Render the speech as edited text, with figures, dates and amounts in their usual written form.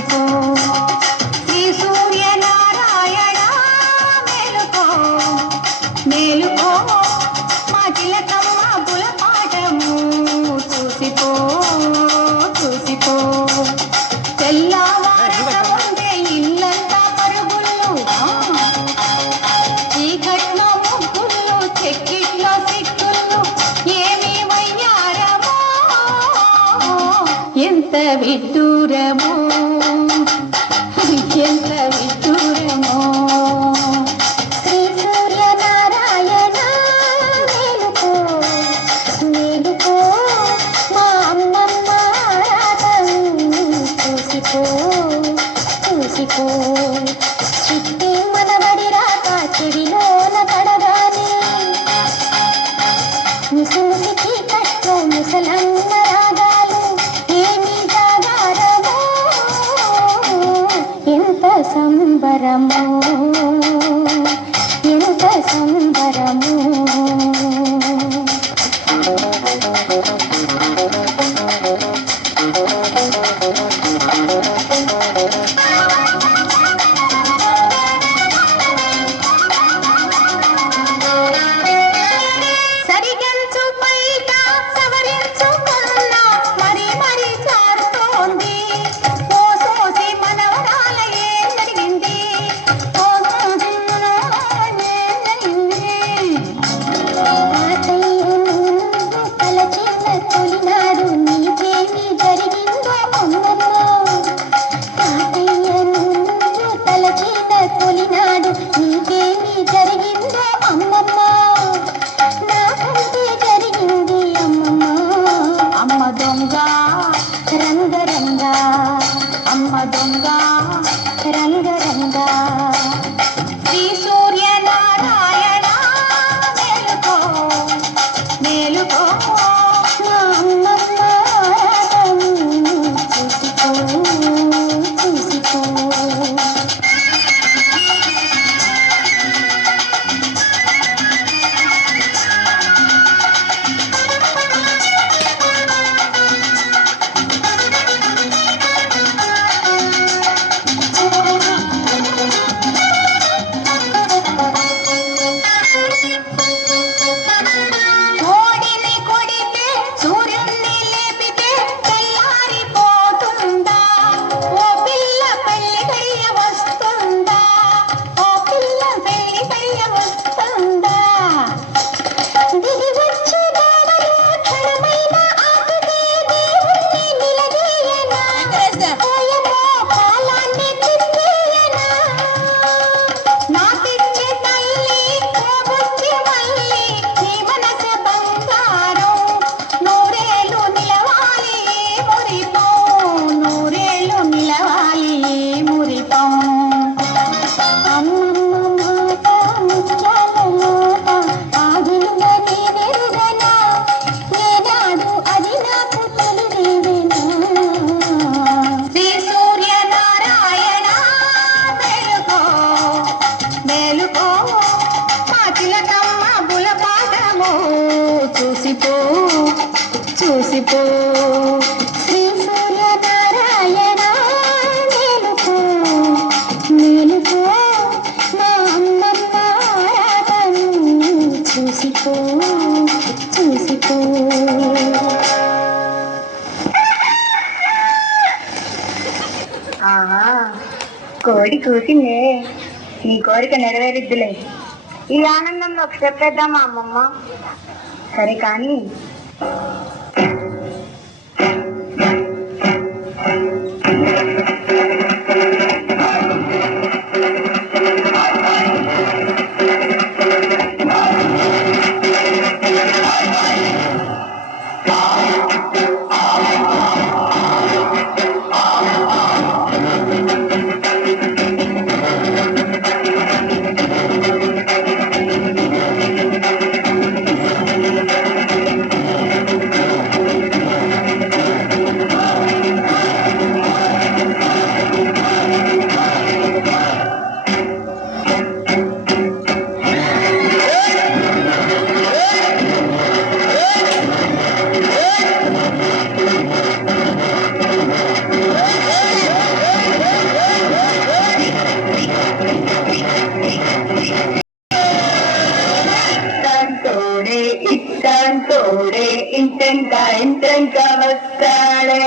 చూసిపో శ్రీ సూర్యనారాయణ మేలుకో మేలుకో మా చిలకమ్మ బులపాటము చూసిపో చూసిపో తెల్లవారకముందే ఇల్లంతా పరుగుళ్ళు చీకట్లో ముగ్గుళ్ళు చెక్కిట్లో సిక్కుళ్ళు ఏమి వయ్యారమో ఎంత విడ్డూరమో ఎంత విడ్డూరమో శ్రీ సూర్యనారాయణ మేలుకో మేలుకో మా అమ్మమ్మ చూసిపో చూసిపో చిట్టి మనబడి రాక చెవిలోన పడగానే ముసుముసి చీకట్లో ముసలమ్మ రాగాలు ఏమి జాగారమో ఎంత సంబరమో ఎంత సంబరమో సరిగంచు పైట సవరించుకున్న మరి మరి చారుతోంది ఓ సోసి మనవరాల ఏం జరిగింది ఓ సోసి మనవరాల ఏం జరిగింది తలచిన తొలినాడు నీకేమి జరిగిందో అమ్మమ్మ తలచిన తొలినాడు నీకేమి జరిగిందో అమ్మమ్మ నాకంటే జరిగింది అమ్మమ్మ అమ్మ దొంగ రంగరంగ అమ్మ దొంగ రంగరంగ శ్రీ సూర్యనారాయణ మేలుకో మేలుకో నా అమ్మమ్మ చూసిపో చూసిపో కోడిని కొడితే సూర్యుణ్ణి లేపితే తెల్లారిపోతుందా ఓ పిల్ల పెళ్లి గడియ వస్తుందా ఓ పిల్ల పెళ్లి గడియ వస్తుందా దిగి వచ్చి బావలు క్షణమైన ఆపితే దేవుణ్ణి నిలదీయనా ఓయమ్మో కాలాన్ని తిప్పేయనా నా పిచ్చి తల్లి కోబుచ్చి మల్లి నీ మనస బంగారం నూరేళ్ళు నిలవాలి మురిపం నూరేళ్ళు నిలవాలి మురిపం అమ్మమ్మ మాట ముత్యాల మాట ఆగిన నీవెరుగనా ఏనాడు అది నాకు తెలివేనా శ్రీ సూర్యనారాయణ మేలుకో మేలుకో మా చిలకమ్మ బులపాటము చూసిపో చూసిపో శ్రీ సూర్యనారాయణ మేలుకో మేలుకో మా అమ్మమ్మ రాగము చూసిపో చూసిపో కోడి కూసిందే నీ కోరిక నెరవేరుద్దులే ఈ ఆనందంలో ఒక స్టెప్ వేద్దామా అమ్మమ్మ సరే కానీ ఇంటెంక వస్తాడే